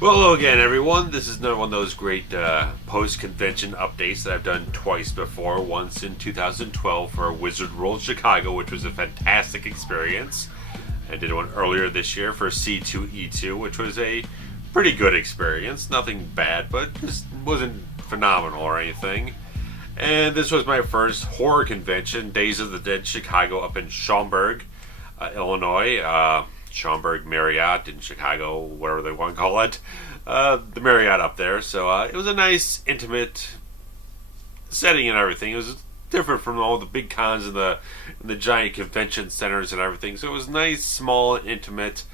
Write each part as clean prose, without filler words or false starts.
Well, hello again, everyone. This is another one of those great post-convention updates that I've done twice before. Once in 2012 for Wizard World Chicago, which was a fantastic experience. I did one earlier this year for C2E2, which was a pretty good experience. Nothing bad, but just wasn't phenomenal or anything. And this was my first horror convention, Days of the Dead Chicago, up in Schaumburg, Illinois. Schaumburg Marriott in Chicago, whatever they want to call it. The Marriott up there. So it was a nice, intimate setting and everything. It was different from all the big cons and the giant convention centers and everything. So it was nice, small, and intimate,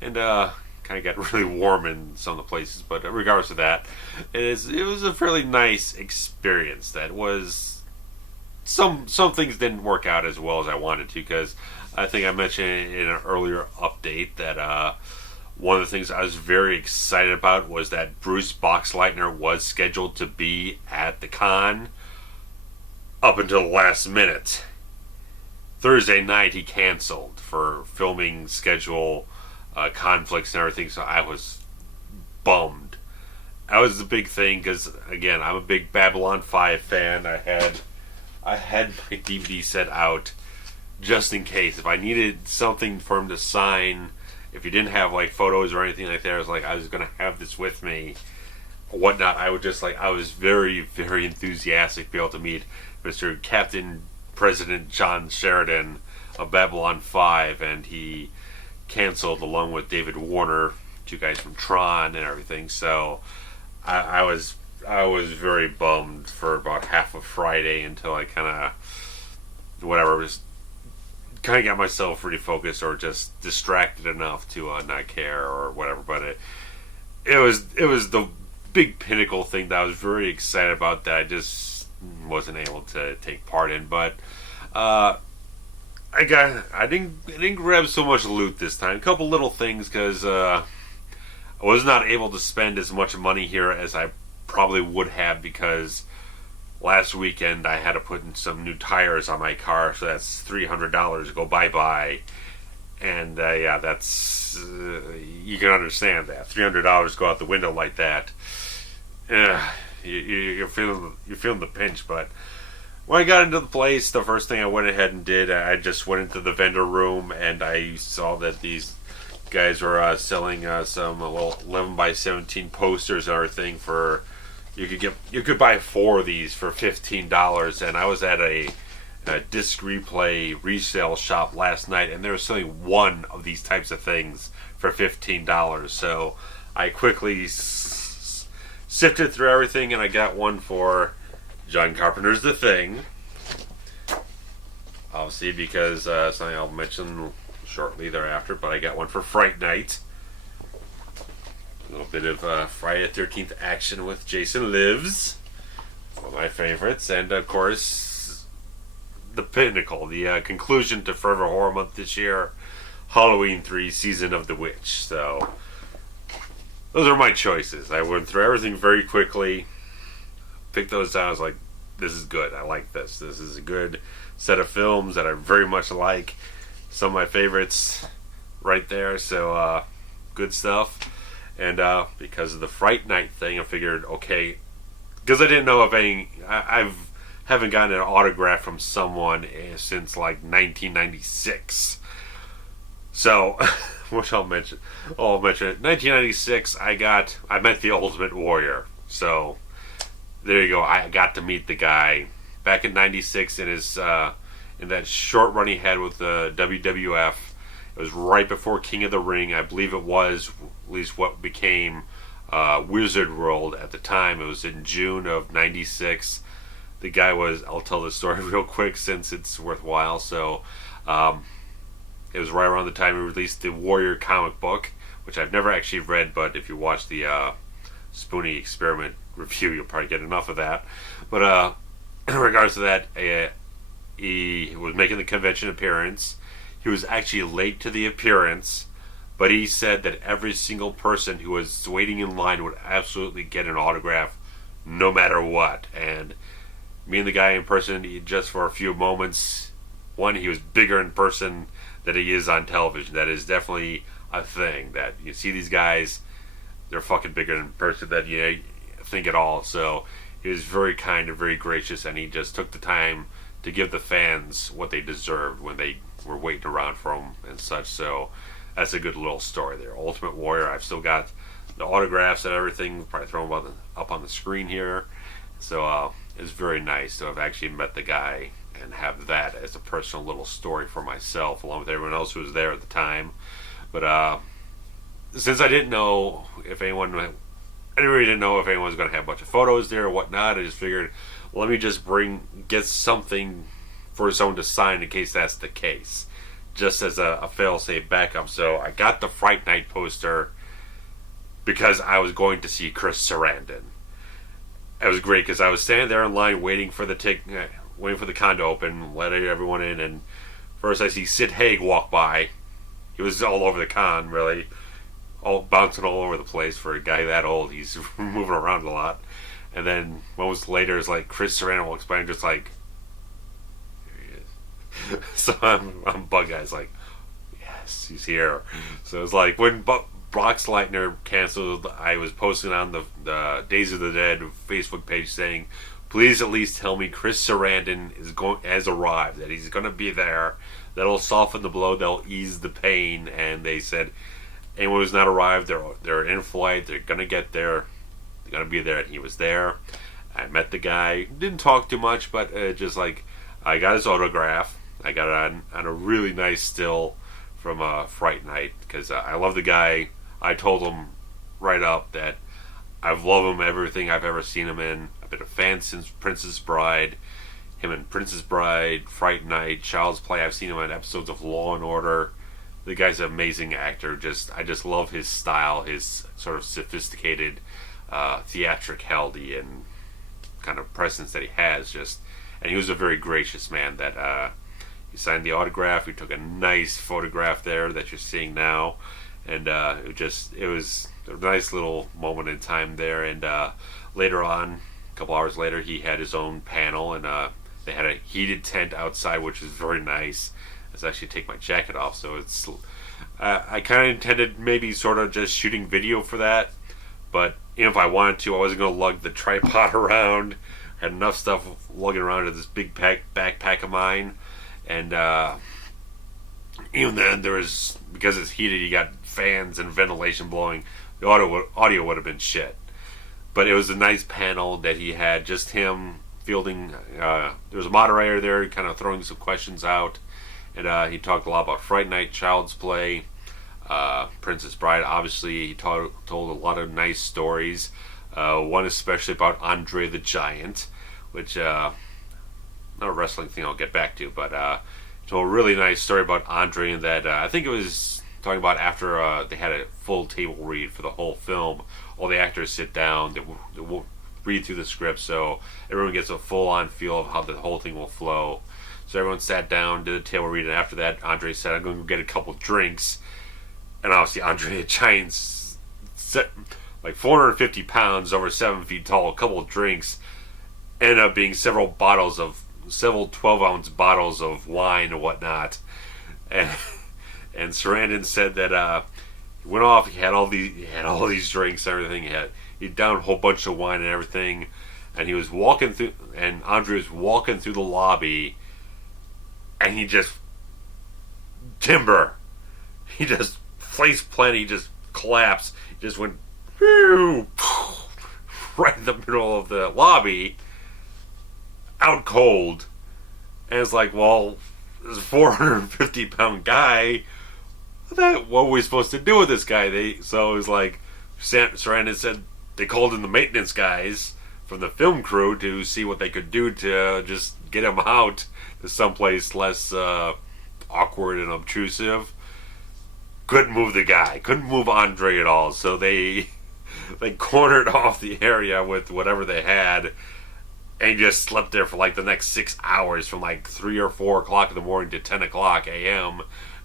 and kind of got really warm in some of the places. But regardless of that, it was a fairly nice experience. That was some things didn't work out as well as I wanted to, because I think I mentioned in an earlier update that one of the things I was very excited about was that Bruce Boxleitner was scheduled to be at the con up until the last minute. Thursday night he canceled for filming schedule conflicts and everything, so I was bummed. That was the big thing, because again, I'm a big Babylon 5 fan. I had my DVD set out just in case if I needed something for him to sign. If he didn't have like photos or anything like that, I was gonna have this with me or whatnot. I was very, very enthusiastic to be able to meet Mr. Captain President John Sheridan of Babylon 5, and he canceled along with David Warner, two guys from Tron and everything. So I was very bummed for about half of Friday until I kind of got myself refocused or just distracted enough to not care or whatever. But it was the big pinnacle thing that I was very excited about that I just wasn't able to take part in. But I didn't grab so much loot this time. A couple little things, because I was not able to spend as much money here as I probably would have, because last weekend I had to put in some new tires on my car, so that's $300 go bye-bye. And yeah, that's you can understand that $300 go out the window like that. You're feeling the pinch. But when I got into the place, the first thing I went ahead and did, I just went into the vendor room, and I saw that these guys were selling some 11 by 17 posters and everything for. You could buy 4 of these for $15, and I was at a disc replay resale shop last night, and they were selling one of these types of things for $15. So I quickly sifted through everything, and I got one for John Carpenter's The Thing, obviously, because something I'll mention shortly thereafter. But I got one for Fright Night. A little bit of Friday the 13th action with Jason Lives, one of my favorites, and of course the pinnacle, the conclusion to Forever Horror Month this year, Halloween 3 Season of the Witch. So those are my choices. I went through everything very quickly, picked those out. I was like, this is good. I like this. This is a good set of films that I very much like. Some of my favorites right there. So good stuff. And because of the Fright Night thing, I figured, okay, because I didn't know if I haven't gotten an autograph from someone since like 1996. So, which I'll mention. 1996, I met the Ultimate Warrior. So there you go. I got to meet the guy back in '96 in his in that short run he had with the WWF. It was right before King of the Ring. I believe it was at least what became Wizard World at the time. It was in June of '96. The guy was, I'll tell the story real quick since it's worthwhile. So it was right around the time he released the Warrior comic book, which I've never actually read, but if you watch the Spoonie Experiment review, you'll probably get enough of that. But in regards to that, he was making the convention appearance. He was actually late to the appearance, but he said that every single person who was waiting in line would absolutely get an autograph no matter what. And me and the guy in person, just for a few moments, one, he was bigger in person than he is on television. That is definitely a thing, that you see these guys, they're fucking bigger in person than you think at all. So he was very kind and very gracious, and he just took the time to give the fans what they deserved when they were waiting around for him and such. So that's a good little story there. Ultimate Warrior. I've still got the autographs and everything. Probably throw them up on the screen here. So it's very nice to have actually met the guy and have that as a personal little story for myself, along with everyone else who was there at the time. But since I didn't know if anyone didn't know if anyone was going to have a bunch of photos there or whatnot, I just figured, let me just get something for someone to sign in case that's the case, just as a fail-safe backup. So I got the Fright Night poster because I was going to see Chris Sarandon. It was great because I was standing there in line waiting for the con to open, let everyone in, and first I see Sid Haig walk by. He was all over the con, really, all bouncing all over the place for a guy that old. He's moving around a lot. And then moments later, it's like Chris Sarandon walks by and just like, here he is. So I'm bug eyes like, yes, he's here. So it's like when Brock Leitner canceled, I was posting on the Days of the Dead Facebook page saying, please at least tell me Chris Sarandon has arrived, that he's going to be there. That'll soften the blow, that'll ease the pain. And they said, anyone who's not arrived, they're in flight, they're going to get there, they're going to be there. And he was there. I met the guy, didn't talk too much, but just like, I got his autograph. I got it on a really nice still from Fright Night, because I love the guy. I told him right up that I've loved him everything I've ever seen him in. I've been a fan since Princess Bride. Him in Princess Bride, Fright Night, Child's Play. I've seen him in episodes of Law and Order. The guy's an amazing actor. I just love his style, his sort of sophisticated theatricality and kind of presence that he has. And he was a very gracious man. That he signed the autograph. He took a nice photograph there that you're seeing now, and it was a nice little moment in time there. And later on, a couple hours later, he had his own panel, and they had a heated tent outside, which was very nice. I was actually take my jacket off, so it's. I kind of intended maybe sort of just shooting video for that, but if I wanted to, I wasn't going to lug the tripod around. I had enough stuff lugging around in this big backpack of mine, and even then, because it's heated, you got fans and ventilation blowing. The audio would have been shit, but it was a nice panel that he had, just him fielding. There was a moderator there, kind of throwing some questions out. And he talked a lot about Fright Night, Child's Play, Princess Bride. Obviously, he told a lot of nice stories. One especially about Andre the Giant, which not a wrestling thing I'll get back to, but he told a really nice story about Andre, and that I think it was talking about after they had a full table read for the whole film. All the actors sit down, they will read through the script, so everyone gets a full-on feel of how the whole thing will flow. So everyone sat down, did a table read, and after that, Andre said, I'm going to go get a couple drinks. And obviously, Andre the Giant's like 450 pounds, over 7 feet tall, a couple of drinks, ended up being several 12-ounce bottles of wine and whatnot. And Sarandon said that he went off, he had all these drinks and everything, he'd downed a whole bunch of wine and everything, and he was walking through, and Andre was walking through the lobby, and he just face planted, he just collapsed. He just went right in the middle of the lobby, out cold. And it's like, well, this 450-pound guy, what were we supposed to do with this guy? So it was like, Sarandon said they called in the maintenance guys from the film crew to see what they could do to just get him out to someplace less awkward and obtrusive. Couldn't move the guy, couldn't move Andre at all, so they cornered off the area with whatever they had, and he just slept there for like the next 6 hours, from like 3 or 4 o'clock in the morning to 10 o'clock a.m.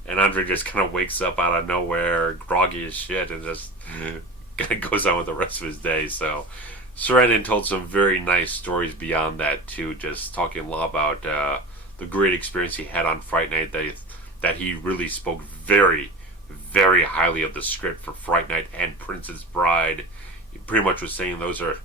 And Andre just kind of wakes up out of nowhere, groggy as shit, and just kind of goes on with the rest of his day. So Sarandon told some very nice stories beyond that too, just talking a lot about the great experience he had on Fright Night, that he really spoke very, very highly of the script for Fright Night and Princess Bride. He pretty much was saying those are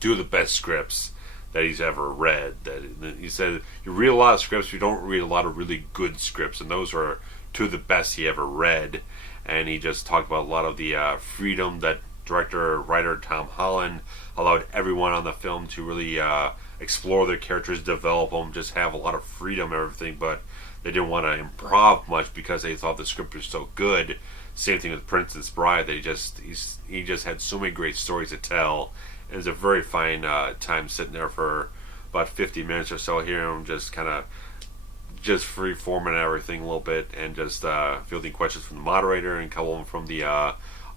two of the best scripts that he's ever read. That he said you read a lot of scripts, but you don't read a lot of really good scripts, and those are two of the best he ever read. And he just talked about a lot of the freedom that writer Tom Holland allowed everyone on the film to really explore their characters, develop them, just have a lot of freedom and everything, but they didn't want to improv much because they thought the script was so good. Same thing with Princess Bride. He just had so many great stories to tell. It was a very fine time sitting there for about 50 minutes or so, hearing him just kind of just free forming everything a little bit, and just fielding questions from the moderator and a couple of them from the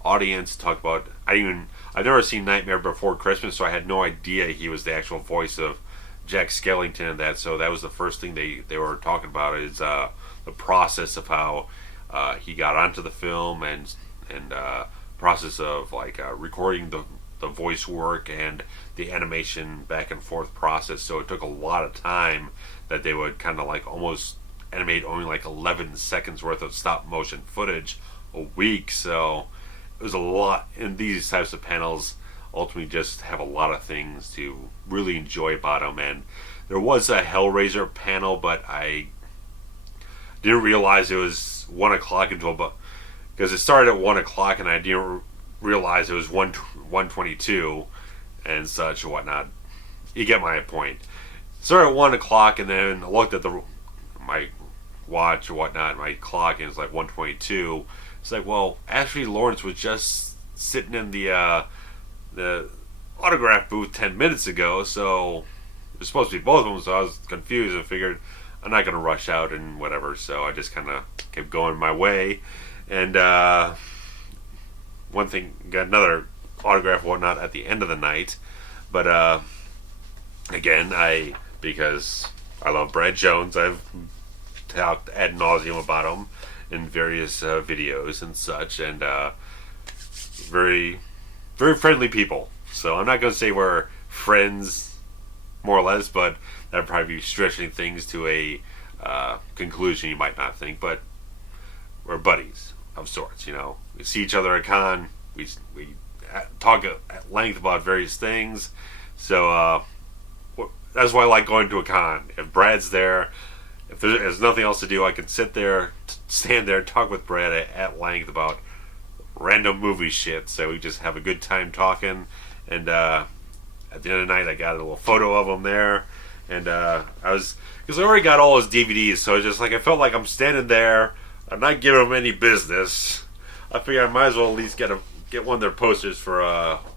audience. Talk about I've never seen Nightmare Before Christmas, so I had no idea he was the actual voice of Jack Skellington in that. So that was the first thing they were talking about, is the process of how he got onto the film, and process of like recording the voice work and the animation back and forth process. So it took a lot of time that they would kind of like almost animate only like 11 seconds worth of stop motion footage a week. So it was a lot, and these types of panels ultimately just have a lot of things to really enjoy about them. And there was a Hellraiser panel, but I didn't realize it was 1 o'clock until about, because it started at 1 o'clock and I didn't realize it was 1:22 and such and whatnot. You get my point. Started at 1 o'clock, and then I looked at my watch or whatnot, my clock, and it's like 1:22. It's like, well, Ashley Lawrence was just sitting in the autograph booth 10 minutes ago, so it was supposed to be both of them. So I was confused and figured I'm not going to rush out and whatever. So I just kind of kept going my way, and one thing, got another autograph or whatnot at the end of the night. But again, because I love Brad Jones, I've talked ad nauseum about him in various videos and such, and very, very friendly people. So I'm not going to say we're friends, more or less, but that'd probably be stretching things to a conclusion you might not think. But we're buddies of sorts, you know. We see each other at con. We talk at length about various things. So that's why I like going to a con. If Brad's there, if there's nothing else to do, I can stand there, and talk with Brad at length about random movie shit. So we just have a good time talking. And at the end of the night, I got a little photo of him there. And because I already got all his DVDs, so I felt like I'm standing there. I'm not giving him any business. I figured I might as well at least get one of their posters for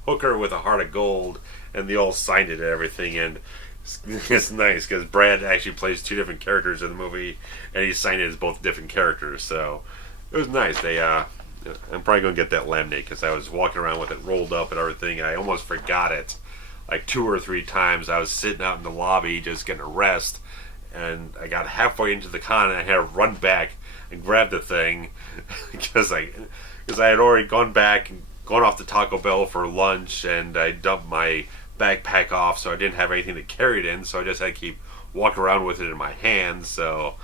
Hooker with a Heart of Gold, and they all signed it and everything. And it's nice because Brad actually plays two different characters in the movie, and he signed it as both different characters. So it was nice. I'm probably gonna get that laminate because I was walking around with it rolled up and everything. I almost forgot it like 2 or 3 times. I was sitting out in the lobby just getting a rest, and I got halfway into the con and I had to run back and grab the thing because I had already gone back and gone off to Taco Bell for lunch, and I dumped my backpack off, so I didn't have anything to carry it in, so I just had to keep walking around with it in my hands. So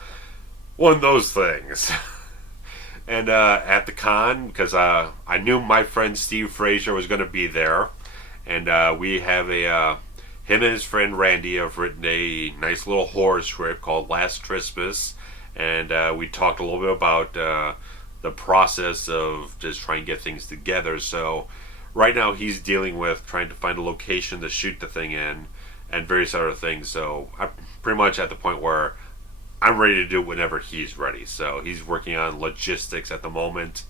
one of those things. And at the con, because I knew my friend Steve Frazier was going to be there, and we have him and his friend Randy have written a nice little horror script called Last Christmas, and we talked a little bit about the process of just trying to get things together. So right now he's dealing with trying to find a location to shoot the thing in and various other things. So I'm pretty much at the point where I'm ready to do it whenever he's ready. So he's working on logistics at the moment,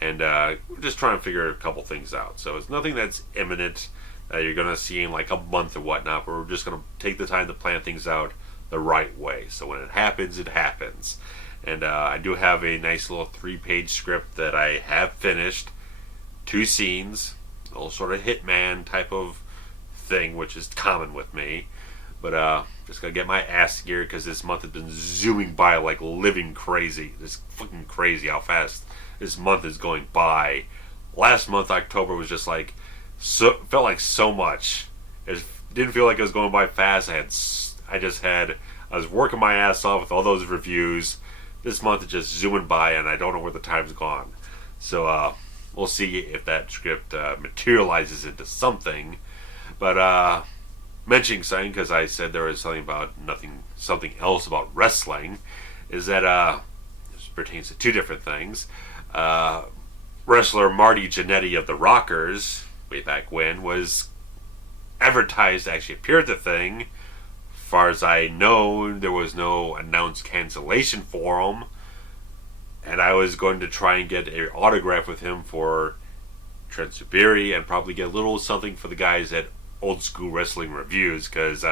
and we're just trying to figure a couple things out. So it's nothing that's imminent that you're going to see in like a month or whatnot, but we're just going to take the time to plan things out the right way. So when it happens, it happens. And I do have a nice little 3-page script that I have finished. 2 scenes, a little sort of hitman type of thing, which is common with me. But just gotta get my ass geared because this month has been zooming by like living crazy. It's fucking crazy how fast this month is going by. Last month, October, was just like, felt like so much. It didn't feel like it was going by fast. I was working my ass off with all those reviews, this month is just zooming by, and I don't know where the time's gone. So we'll see if that script materializes into something. But mentioning something, because I said there was something else about wrestling, is that this pertains to two different things. Wrestler Marty Jannetty of the Rockers, way back when, was advertised to actually appear at the thing. As far as I know, there was no announced cancellation for him, and I was going to try and get an autograph with him for Trent Zubiri, and probably get a little something for the guys at Old School Wrestling Reviews, because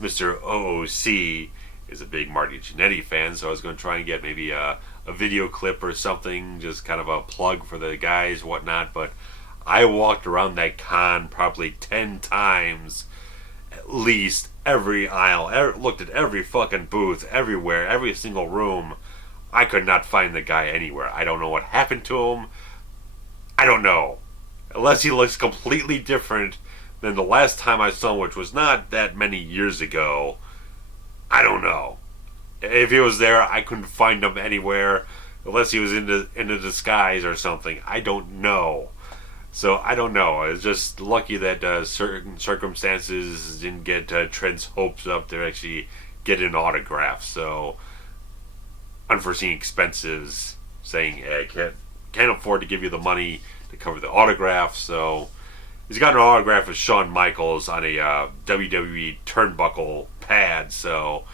Mr. OOC is a big Marty Jannetty fan, so I was going to try and get maybe a video clip or something, just kind of a plug for the guys, whatnot. But I walked around that con probably 10 times, at least, every aisle, looked at every fucking booth, everywhere, every single room. I could not find the guy anywhere. I don't know what happened to him. I don't know. Unless he looks completely different than the last time I saw him, which was not that many years ago. I don't know. If he was there, I couldn't find him anywhere, unless he was in a disguise or something. I don't know. So I don't know. It's just lucky that certain circumstances didn't get Trent's hopes up to actually get an autograph. So unforeseen expenses, saying, hey, I can't afford to give you the money to cover the autograph. So he's got an autograph with Shawn Michaels on a WWE turnbuckle pad. So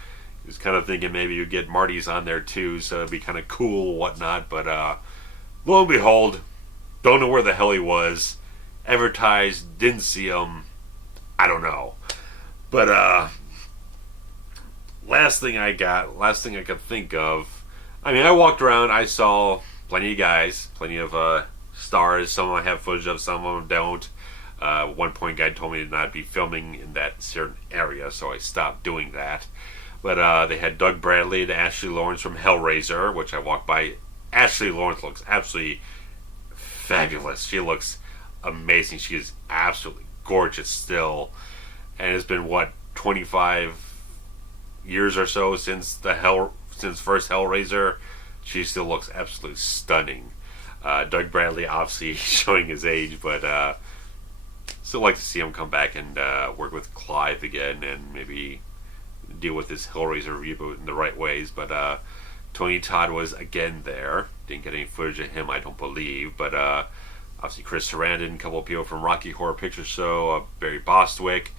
he was kind of thinking maybe you'd get Marty's on there too, so it'd be kind of cool, whatnot. But lo and behold, don't know where the hell he was. Advertised, didn't see him. I don't know. But last thing I could think of. I mean, I walked around. I saw plenty of guys, plenty of stars. Some of them have footage of, some of them don't. One point, guy told me to not be filming in that certain area, so I stopped doing that. But they had Doug Bradley and Ashley Lawrence from Hellraiser, which I walked by. Ashley Lawrence looks absolutely fabulous. She looks amazing. She is absolutely gorgeous still, and it's been 25 years or so since first Hellraiser. She still looks absolutely stunning. Doug Bradley obviously showing his age, but still like to see him come back and work with Clive again, and maybe deal with this Hellraiser reboot in the right ways. But Tony Todd was again there. Didn't get any footage of him, I don't believe. But obviously Chris Sarandon, a couple of people from Rocky Horror Picture Show, Barry Bostwick,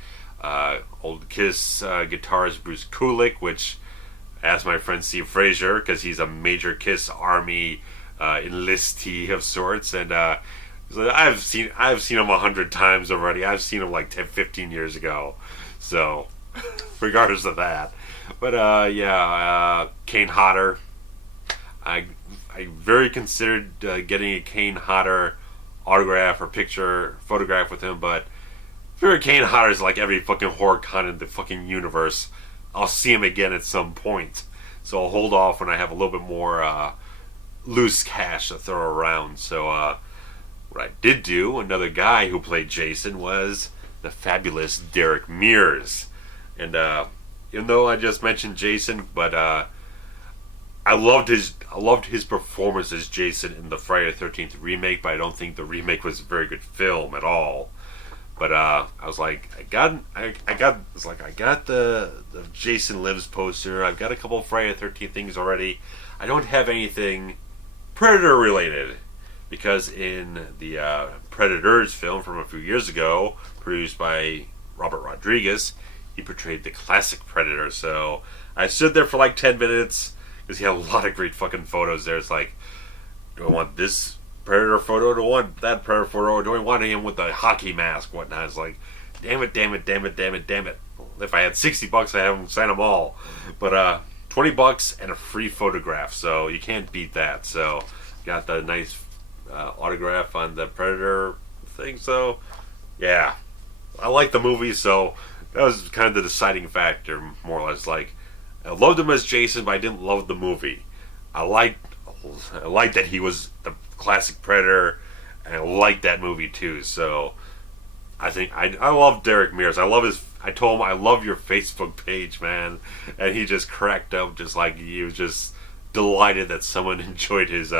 old Kiss guitarist Bruce Kulick, which I asked my friend Steve Frazier, because he's a major Kiss Army enlistee of sorts, and I've seen him 100 times already. I've seen him like 10, 15 years ago. So regardless of that. But Kane Hodder. I very considered getting a Kane Hodder autograph or photograph with him, but I figure Kane Hodder is like every fucking horror con in the fucking universe. I'll see him again at some point. So I'll hold off when I have a little bit more loose cash to throw around. So what I did do, another guy who played Jason, was the fabulous Derek Mears. And even though I just mentioned Jason, but I loved his performance as Jason in the Friday the 13th remake, but I don't think the remake was a very good film at all. But I was like, I got the Jason Lives poster. I've got a couple of Friday the 13th things already. I don't have anything Predator related, because in the Predators film from a few years ago, produced by Robert Rodriguez, he portrayed the classic Predator. So I stood there for like 10 minutes, because he had a lot of great fucking photos there. It's like, do I want this Predator photo? Do I want that Predator photo? Or do I want him with the hockey mask? Whatnot? It's like, damn it. If I had $60, I'd have him sign them all. But $20 and a free photograph, so you can't beat that. So got the nice autograph on the Predator thing. So yeah, I like the movie, so that was kind of the deciding factor, more or less. Like, I loved him as Jason, but I didn't love the movie. I liked that he was the classic Predator, and I liked that movie too. So I think I love Derek Mears. I told him, I love your Facebook page, man, and he just cracked up, just like he was just delighted that someone enjoyed his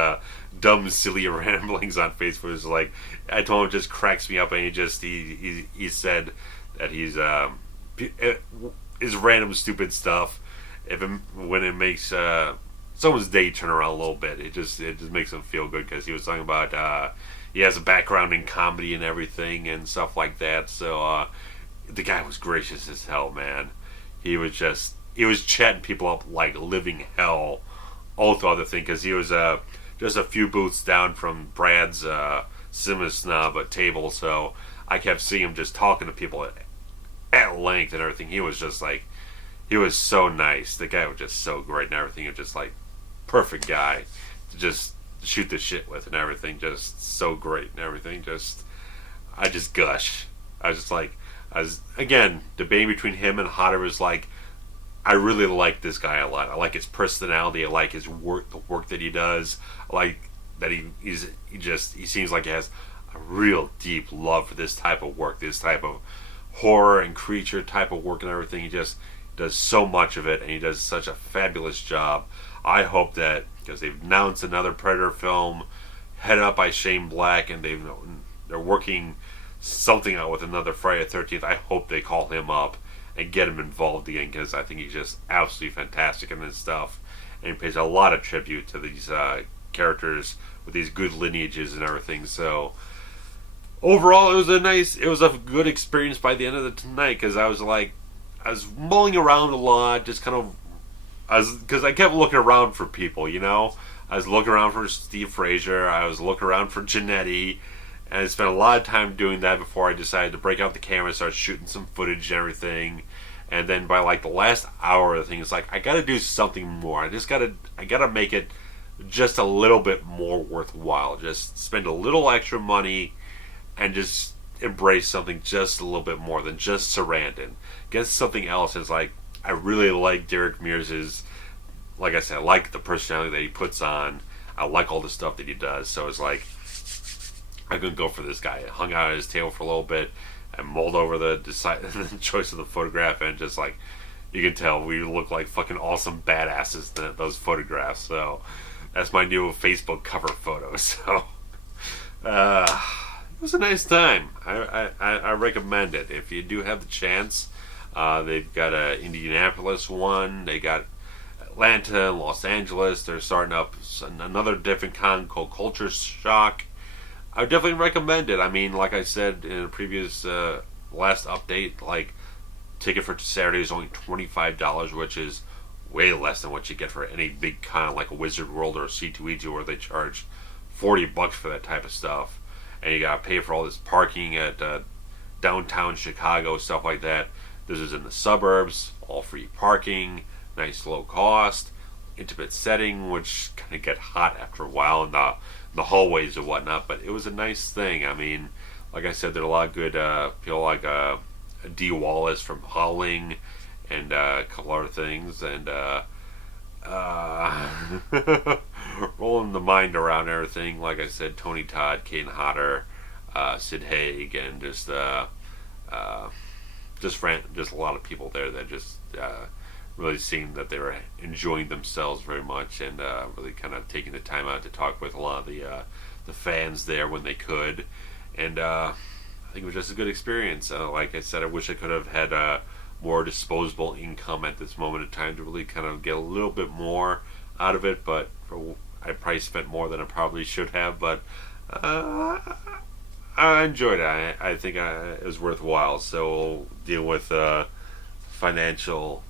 dumb, silly ramblings on Facebook. It was like, I told him, it just cracks me up, and he said that he's his random stupid stuff. When it makes someone's day turn around a little bit, it just makes him feel good, because he was talking about he has a background in comedy and everything and stuff like that. So the guy was gracious as hell, man. He was chatting people up like living hell all throughout the thing, because he was just a few booths down from Brad's Snob table. So I kept seeing him just talking to people at length and everything. He was just like, he was so nice. The guy was just so great and everything. He was just like perfect guy to just shoot the shit with and everything. Just so great and everything. I just gush. I was again debating between him and Hodder. Was like, I really like this guy a lot. I like his personality. I like his work, the work that he does. I like that he seems like he has a real deep love for this type of work, this type of horror and creature type of work and everything. He just does so much of it, and he does such a fabulous job. I hope that, because they've announced another Predator film headed up by Shane Black, and they're working something out with another Friday the 13th. I hope they call him up and get him involved again, because I think he's just absolutely fantastic in his stuff, and he pays a lot of tribute to these characters with these good lineages and everything. So overall, it was a good experience by the end of the night, because I was mulling around a lot, just kind of, because I kept looking around for people, I was looking around for Steve Fraser, I was looking around for Janetti, and I spent a lot of time doing that before I decided to break out the camera and start shooting some footage and everything. And then by like the last hour of the thing, it's like, I gotta do something more. I gotta make it just a little bit more worthwhile. Just spend a little extra money and just embrace something just a little bit more than just Sarandon. Get something else. It's like, I really like Derek Mears's, like I said, I like the personality that he puts on. I like all the stuff that he does. So it's like, I couldn't go for this guy. I hung out at his table for a little bit and mulled over the choice of the photograph, and just like, you can tell we look like fucking awesome badasses in those photographs. So that's my new Facebook cover photo. So it was a nice time. I recommend it if you do have the chance. They've got a Indianapolis one. They got Atlanta and Los Angeles. They're starting up another different con called Culture Shock. I would definitely recommend it. I mean, like I said in a previous last update, like, ticket for Saturday is only $25, which is way less than what you get for any big con like a Wizard World or a C2E2, where they charge $40 for that type of stuff, and you gotta pay for all this parking at downtown Chicago, stuff like that. This is in the suburbs, all free parking, nice low cost, intimate setting, which kind of get hot after a while in the hallways and whatnot, but it was a nice thing. I mean, like I said, there are a lot of good people like D. Wallace from Howling and a couple other things, and rolling the mind around everything. Like I said, Tony Todd, Kane Hodder, Sid Haig, and just a lot of people there that just really seemed that they were enjoying themselves very much, and really kind of taking the time out to talk with a lot of the fans there when they could. And I think it was just a good experience. Like I said, I wish I could have had more disposable income at this moment in time to really kind of get a little bit more out of it, but I probably spent more than I probably should have, but I enjoyed it. I think it was worthwhile. So we'll deal with financial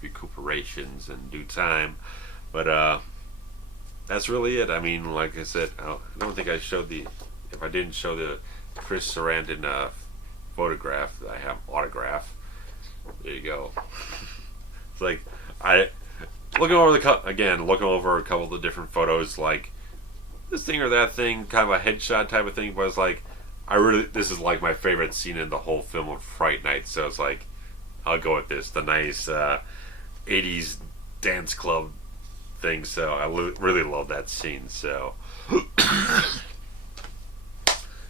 recuperations in due time, but that's really it. I mean, like I said, I don't think I showed if I didn't show the Chris Sarandon photograph that I have autograph. There you go. It's like, looking over a couple of the different photos, like this thing or that thing, kind of a headshot type of thing, but it's like, this is like my favorite scene in the whole film of Fright Night, so it's like, I'll go with this, the nice 80s dance club thing, so I really love that scene. So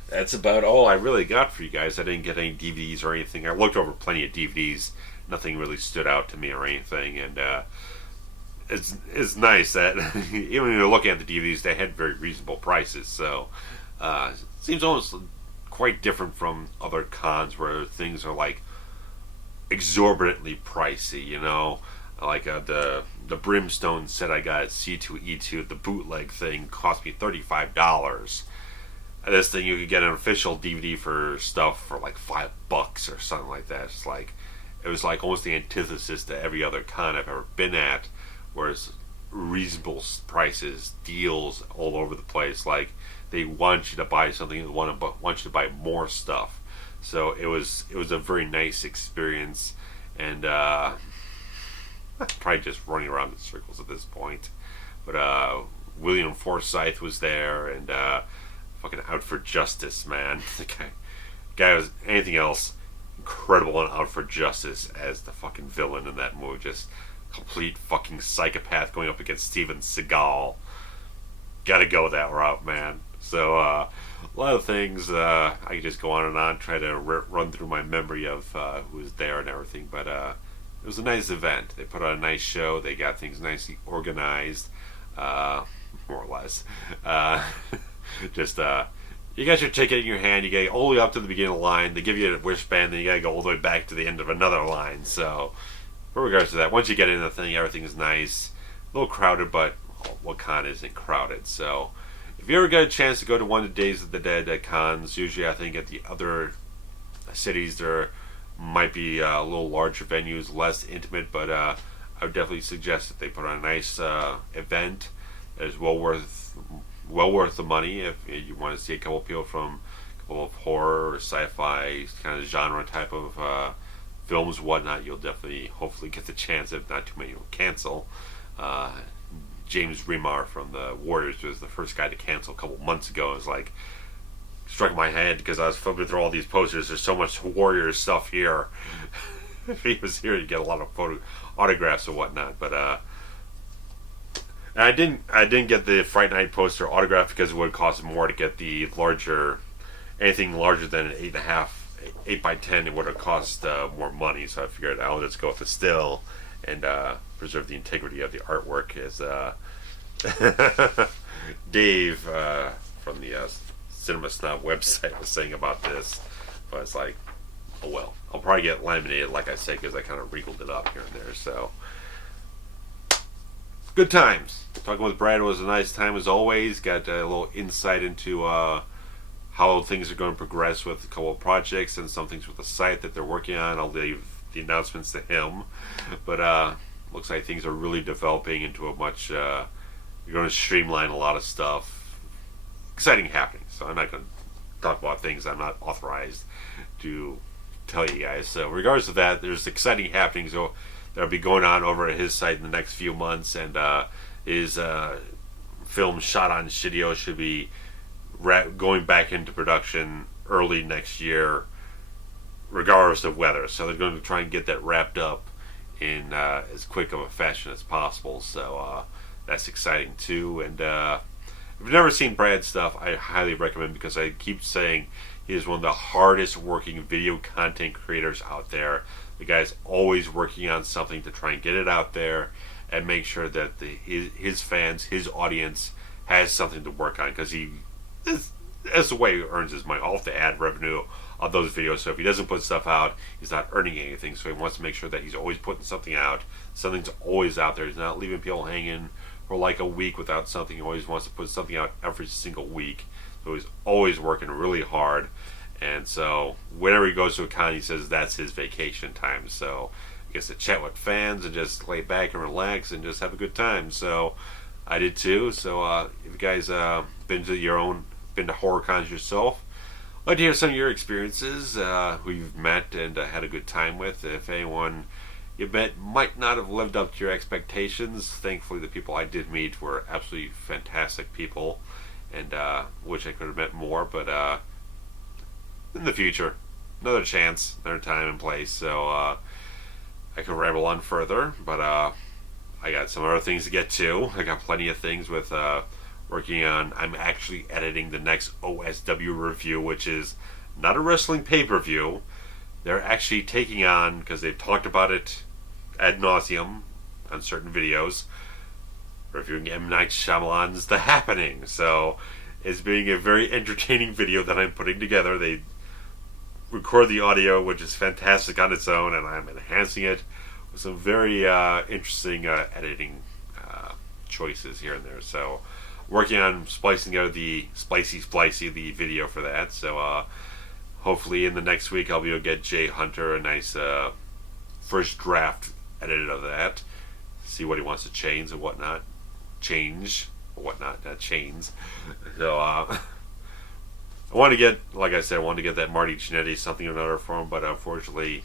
that's about all I really got for you guys. I didn't get any DVDs or anything. I looked over plenty of DVDs. Nothing really stood out to me or anything, and it's nice that even when you're looking at the DVDs, they had very reasonable prices. So it seems almost quite different from other cons where things are like exorbitantly pricey. You know, like the Brimstone set I got at C2E2, the bootleg thing, cost me $35. This thing you could get an official DVD for stuff for like $5 or something like that. It's like it was like almost the antithesis to every other con I've ever been at, whereas reasonable prices, deals all over the place. Like they want you to buy something, they want you to buy more stuff. So it was a very nice experience, and probably just running around in circles at this point. But William Forsythe was there, and fucking Out for Justice, man. The guy was anything else incredible and Out for Justice as the fucking villain in that movie. Just complete fucking psychopath going up against Steven Seagal. Gotta go that route, man. So a lot of things I could just go on, try to run through my memory of who was there and everything. But it was a nice event. They put on a nice show. They got things nicely organized, more or less. Just you got your ticket in your hand, you get all the way up to the beginning of the line, they give you a wristband, then you gotta go all the way back to the end of another line. So with regards to that, once you get into the thing, everything's nice. A little crowded, but what con isn't crowded? So if you ever get a chance to go to one of the Days of the Dead at cons, usually I think at the other cities there might be a little larger venues, less intimate, but I would definitely suggest that they put on a nice event that is well worth the money. If you want to see a couple people from a couple of horror or sci-fi kind of genre type of films, whatnot, you'll definitely hopefully get the chance, if not too many will cancel. James Remar from the Warriors was the first guy to cancel a couple months ago. It was like struck my head because I was flipping through all these posters. There's so much Warriors stuff here. If he was here, you'd get a lot of autographs and whatnot. But I didn't get the Fright Night poster autograph because it would cost more to get the anything larger than an 8x10. It would have cost more money. So I figured I'll just go with the still and preserve the integrity of the artwork. As Dave from the Cinema Snob website was saying about this, but it's like, oh well, I'll probably get laminated, like I said, because I kind of wrinkled it up here and there. So good times. Talking with Brad was a nice time as always. Got a little insight into how things are going to progress with a couple of projects and some things with the site that they're working on. I'll leave the announcements to him. But looks like things are really developing into a much you're going to streamline a lot of stuff. Exciting happening. So I'm not going to talk about things I'm not authorized to tell you guys. So regards to that, there's exciting happenings that'll be going on over at his site in the next few months, and his film shot on Shidio should be going back into production early next year, regardless of weather. So they're going to try and get that wrapped up in as quick of a fashion as possible. So that's exciting too. And if you've never seen Brad's stuff, I highly recommend, because I keep saying he is one of the hardest working video content creators out there. The guy's always working on something to try and get it out there and make sure that his fans, his audience, has something to work on, because that's the way he earns his money, off the ad revenue of those videos. So if he doesn't put stuff out, he's not earning anything. So he wants to make sure that he's always putting something out. Something's always out there. He's not leaving people hanging for like a week without something. He always wants to put something out every single week. So he's always working really hard. And so whenever he goes to a con, he says that's his vacation time. So he gets to chat with fans and just lay back and relax and just have a good time. So I did too. So if you guys been to horror cons yourself, I'd like to hear some of your experiences, who you've met and had a good time with. If anyone you met might not have lived up to your expectations, thankfully the people I did meet were absolutely fantastic people, and wish I could have met more, but in the future, another chance, another time and place. So I could ramble on further, but I got some other things to get to. I got plenty of things with working on. I'm actually editing the next OSW review, which is not a wrestling pay-per-view. They're actually taking on, because they've talked about it ad nauseum on certain videos, reviewing M. Night Shyamalan's The Happening. So it's being a very entertaining video that I'm putting together. They record the audio, which is fantastic on its own, and I'm enhancing it with some very interesting editing choices here and there. So working on splicing out the splicey the video for that. So hopefully in the next week I'll be able to get Jay Hunter a nice first draft edited of that. See what he wants to change and whatnot. Not change. So I want to get, like I said, I wanted to get that Marty Jannetty something or another for him, but unfortunately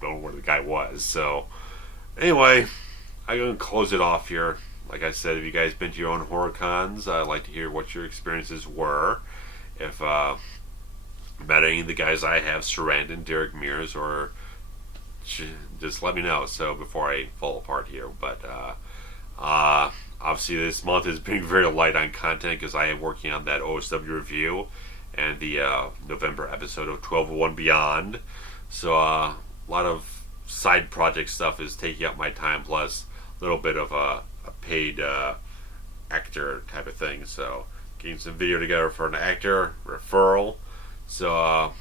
don't know where the guy was. So anyway, I'm going to close it off here. Like I said, if you guys been to your own horror cons, I'd like to hear what your experiences were. If met any of the guys I have, Sarandon, Derek Mears, or just let me know. So before I fall apart here, but obviously this month is being very light on content because I am working on that OSW review and the November episode of 1201 Beyond. So a lot of side project stuff is taking up my time, plus a little bit of a paid actor type of thing. So getting some video together for an actor referral. So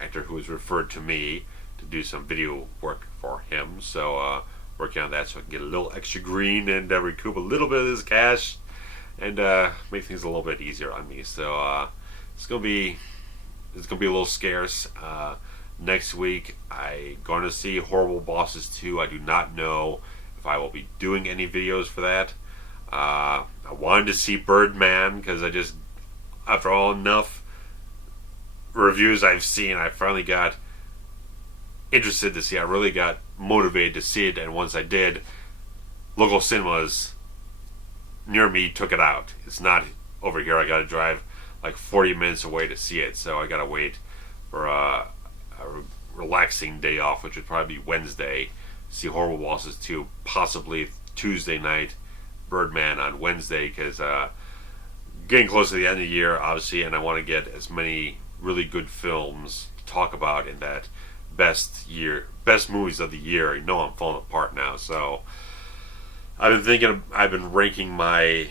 actor who was referred to me to do some video work for him. So working on that so I can get a little extra green and recoup a little bit of this cash and make things a little bit easier on me. So it's gonna be a little scarce. Next week I'm going to see Horrible Bosses 2. I do not know if I will be doing any videos for that. I wanted to see Birdman because I just, after all enough reviews I've seen, I finally got interested to see. I really got motivated to see it, and once I did, local cinemas near me took it out. It's not over here. I got to drive like 40 minutes away to see it, so I got to wait for a relaxing day off, which would probably be Wednesday. See Horrible Bosses 2, possibly Tuesday night, Birdman on Wednesday, because getting close to the end of the year, obviously, and I want to get as many really good films to talk about in that best movies of the year. You know I'm falling apart now, so I've been ranking my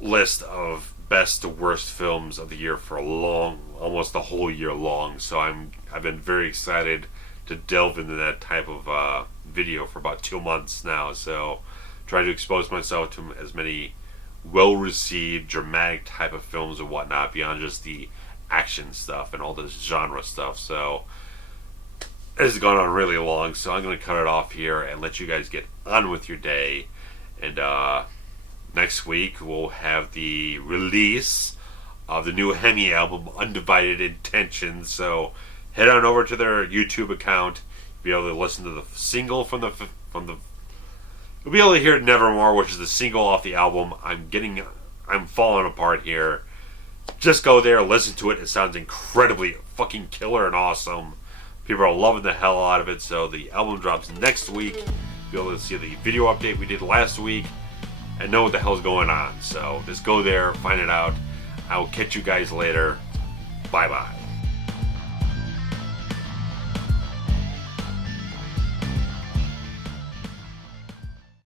list of best to worst films of the year for almost the whole year long. So I've been very excited to delve into that type of video for about 2 months now. So trying to expose myself to as many well-received, dramatic type of films and whatnot beyond just the action stuff and all this genre stuff. So this has gone on really long, so I'm going to cut it off here and let you guys get on with your day. And next week we'll have the release of the new HEMI album, Undivided Intentions. So head on over to their YouTube account. You'll be able to listen to the single from the. You'll be able to hear Nevermore, which is the single off the album. I'm falling apart here. Just go there, listen to it. It sounds incredibly fucking killer and awesome. People are loving the hell out of it. So the album drops next week. You'll be able to see the video update we did last week and know what the hell's going on. So just go there, find it out. I will catch you guys later. Bye bye.